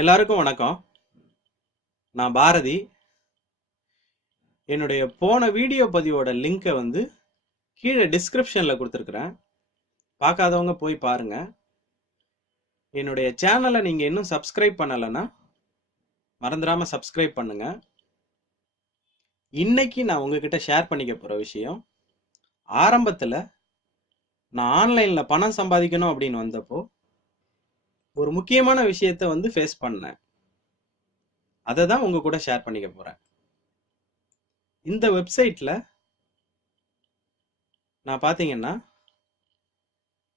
எல்லாருக்கும் வணக்கம். நான் பாரதி. என்னுடைய போன வீடியோ பதிவோட லிங்கை வந்து கீழே டிஸ்கிரிப்ஷன்ல கொடுத்துருக்குறேன். பார்க்காதவங்க போய் பாருங்க. என்னுடைய சேனலை நீங்க இன்னும் சப்ஸ்கிரைப் பண்ணலைன்னா மறந்துடாம சப்ஸ்கிரைப் பண்ணுங்க. இன்னைக்கு நான் உங்ககிட்ட ஷேர் பண்ணிக்க போற விஷயம், ஆரம்பத்துல நான் ஆன்லைன்ல பணம் சம்பாதிக்கணும் அப்படின்னு வந்தப்போ ஒரு முக்கியமான விஷயத்த வந்து ஃபேஸ் பண்ணேன். அதை தான் உங்க கூட ஷேர் பண்ணிக்க போறேன். இந்த வெப்சைட்ல நான் பாத்தீங்கன்னா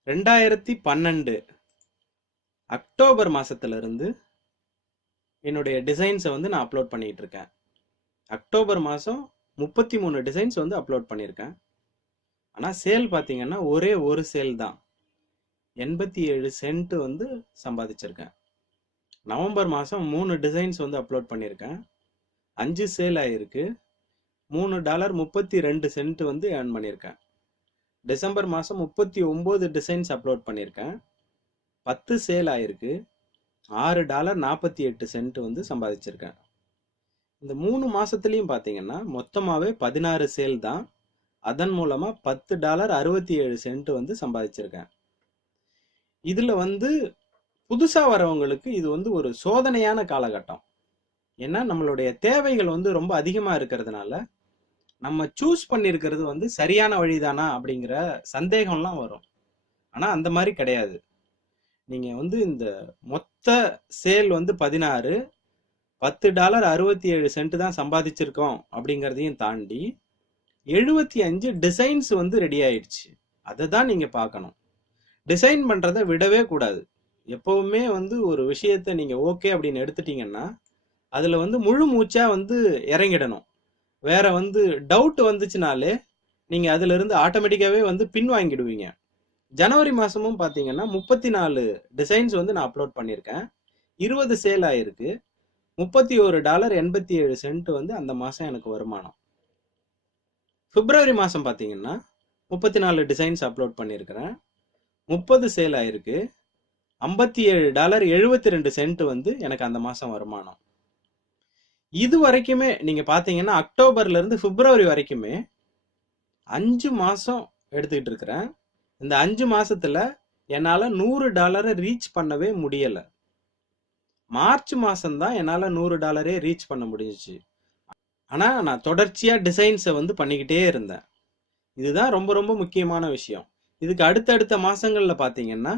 2012 அக்டோபர் மாசத்துல இருந்து என்னுடைய டிசைன்ஸை வந்து நான் அப்லோட் பண்ணிட்டு இருக்கேன். அக்டோபர் மாதம் 33 டிசைன்ஸ் வந்து அப்லோட் பண்ணியிருக்கேன். ஆனால் சேல் பார்த்தீங்கன்னா ஒரே ஒரு சேல் தான், 87 சென்ட் வந்து சம்பாதிச்சிருக்கேன். நவம்பர் மாதம் 3 டிசைன்ஸ் வந்து அப்லோட் பண்ணியிருக்கேன், 5 சேல் ஆகிருக்கு, $3.32 வந்து ஏர்ன் பண்ணியிருக்கேன். டிசம்பர் மாதம் 39 டிசைன்ஸ் அப்லோட் பண்ணியிருக்கேன், 10 சேல் ஆகிருக்கு, $6.48 வந்து சம்பாதிச்சிருக்கேன். இந்த 3 மாசத்துலயும் பாத்தீங்கன்னா மொத்தமாவே 16 சேல் தான். அதன் மூலமா $10.67 வந்து சம்பாதிச்சிருக்கேன். இதுல வந்து புதுசா வரவங்களுக்கு இது வந்து ஒரு சோதனையான காலகட்டம். ஏன்னா நம்மளுடைய தேவைகள் வந்து ரொம்ப அதிகமா இருக்கிறதுனால நம்ம சூஸ் பண்ணிருக்கிறது வந்து சரியான வழிதானா அப்படிங்கிற சந்தேகம்லாம் வரும். ஆனா அந்த மாதிரி கிடையாது. நீங்க வந்து இந்த மொத்த சேல் வந்து 16, $10.67 தான் சம்பாதிச்சிருக்கோம் அப்படிங்கிறதையும் தாண்டி 75 டிசைன்ஸ் வந்து ரெடி ஆயிடுச்சு. அதை தான் நீங்க பார்க்கணும். டிசைன் பண்றதை விடவே கூடாது. எப்பவுமே வந்து ஒரு விஷயத்த நீங்க ஓகே அப்படின்னு எடுத்துட்டீங்கன்னா அதுல வந்து முழு மூச்சா வந்து இறங்கிடணும். வேற வந்து டவுட் வந்துச்சுனாலே நீங்க அதுல இருந்து ஆட்டோமேட்டிக்காவே வந்து பின்வாங்கிடுவீங்க. ஜனவரி மாசமும் பாத்தீங்கன்னா 34 டிசைன்ஸ் வந்து நான் அப்லோட் பண்ணியிருக்கேன், 20 சேல் ஆயிருக்கு, $31.87 வந்து அந்த மாசம் எனக்கு வருமானம். பிப்ரவரி மாசம் பாத்தீங்கன்னா 34 டிசைன்ஸ் அப்லோட் பண்ணியிருக்கிறேன், 30 சேல் ஆயிருக்கு, $57.72 வந்து எனக்கு அந்த மாசம் வருமானம். இது வரைக்குமே நீங்க பாத்தீங்கன்னா அக்டோபர்ல இருந்து பிப்ரவரி வரைக்குமே 5 மாசம் எடுத்துக்கிட்டு இருக்கிறேன். இந்த 5 மாசத்துல என்னால $100 ரீச் பண்ணவே முடியல. மார்ச் மாசம் தான் என்னால $100 ரீச் பண்ண முடிஞ்சிச்சு. ஆனா நான் தொடர்ச்சியா டிசைன்ஸை வந்து பண்ணிக்கிட்டே இருந்தேன். இதுதான் ரொம்ப ரொம்ப முக்கியமான விஷயம். இதுக்கு அடுத்தடுத்த மாசங்கள்ல பாத்தீங்கன்னா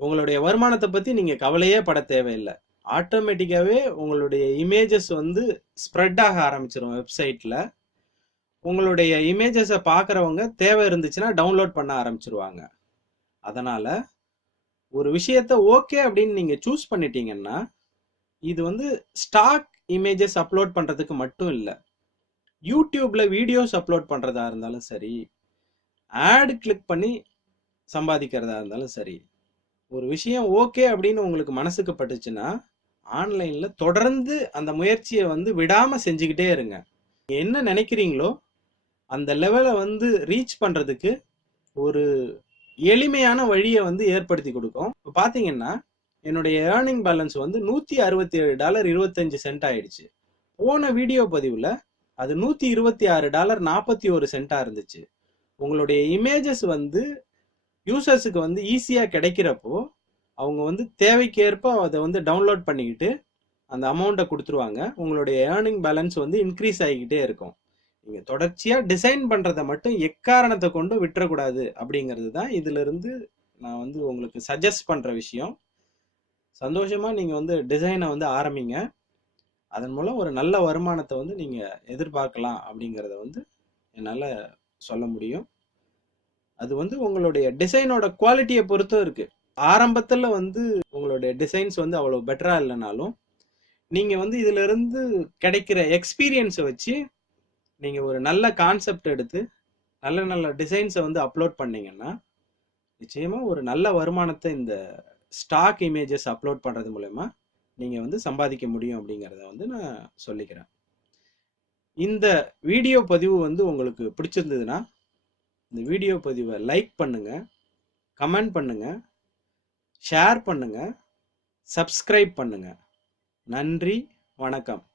உங்களுடைய வருமானத்தை பத்தி நீங்க கவலையே பட தேவையில்லை. ஆட்டோமேட்டிக்காவே உங்களுடைய இமேஜஸ் வந்து ஸ்ப்ரெட் ஆக ஆரம்பிச்சிடும் வெப்சைட்ல. உங்களுடைய இமேஜஸை பார்க்குறவங்க தேவை இருந்துச்சுன்னா டவுன்லோட் பண்ண ஆரம்பிச்சிருவாங்க. அதனால ஒரு விஷயத்த ஓகே அப்படின்னு நீங்க சூஸ் பண்ணிட்டீங்கன்னா இது வந்து ஸ்டாக் இமேஜஸ் அப்லோட் பண்றதுக்கு மட்டும் இல்லை, யூடியூப்ல வீடியோஸ் அப்லோட் பண்றதா இருந்தாலும் சரி, ஆட் கிளிக் பண்ணி சம்பாதிக்கிறதா இருந்தாலும் சரி, ஒரு விஷயம் ஓகே அப்படின்னு உங்களுக்கு மனசுக்கு பட்டுச்சுன்னா ஆன்லைன்ல தொடர்ந்து அந்த முயற்சியை வந்து விடாம செஞ்சுக்கிட்டே இருங்க. என்ன நினைக்கிறீங்களோ அந்த லெவலை வந்து ரீச் பண்றதுக்கு ஒரு எளிமையான வழியை வந்து ஏற்படுத்தி கொடுக்கும். இப்போ பாத்தீங்கன்னா என்னுடைய ஏர்னிங் பேலன்ஸ் வந்து $167.25 ஆயிடுச்சு. போன வீடியோ பதிவுல அது $126.41 இருந்துச்சு. உங்களுடைய இமேஜஸ் வந்து யூசர்ஸுக்கு வந்து ஈஸியா கிடைக்கிறப்போ அவங்க வந்து தேவைக்கேற்ப அதை வந்து டவுன்லோட் பண்ணிக்கிட்டு அந்த அமௌண்ட்டை கொடுத்துருவாங்க. உங்களுடைய ஏர்னிங் பேலன்ஸ் வந்து இன்க்ரீஸ் ஆகிக்கிட்டே இருக்கும். நீங்க தொடர்ச்சியா டிசைன் பண்றதை மட்டும் எக்காரணத்தை கொண்டு விட்டுறக்கூடாது அப்படிங்கிறது தான் இதுல இருந்து நான் வந்து உங்களுக்கு சஜஸ்ட் பண்ற விஷயம். சந்தோஷமா நீங்க வந்து டிசைனை வந்து ஆரம்பிங்க. அதன் மூலம் ஒரு நல்ல வருமானத்தை வந்து நீங்க எதிர்பார்க்கலாம் அப்படிங்கிறத வந்து என்னால சொல்ல முடியும். அது வந்து உங்களுடைய டிசைனோட குவாலிட்டியை பொறுத்தும் இருக்கு. ஆரம்பத்துல வந்து உங்களுடைய டிசைன்ஸ் வந்து அவ்வளவு பெட்டரா இல்லைனாலும் நீங்க வந்து இதுல இருந்து கிடைக்கிற எக்ஸ்பீரியன்ஸை வச்சு நீங்க ஒரு நல்ல கான்செப்ட் எடுத்து நல்ல நல்ல டிசைன்ஸை வந்து அப்லோட் பண்ணீங்கன்னா நிச்சயமா ஒரு நல்ல வருமானத்தை இந்த ஸ்டாக் இமேஜஸ் அப்லோட் பண்றது மூலமா நீங்க வந்து சம்பாதிக்க முடியும் அப்படிங்கிறத வந்து நான் சொல்லிக்கிறேன். இந்த வீடியோ பதிவு வந்து உங்களுக்கு பிடிச்சிருந்ததுன்னா இந்த வீடியோ பதிவை லைக் பண்ணுங்க, கமெண்ட் பண்ணுங்க, ஷேர் பண்ணுங்க, சப்ஸ்கிரைப் பண்ணுங்க. நன்றி, வணக்கம்.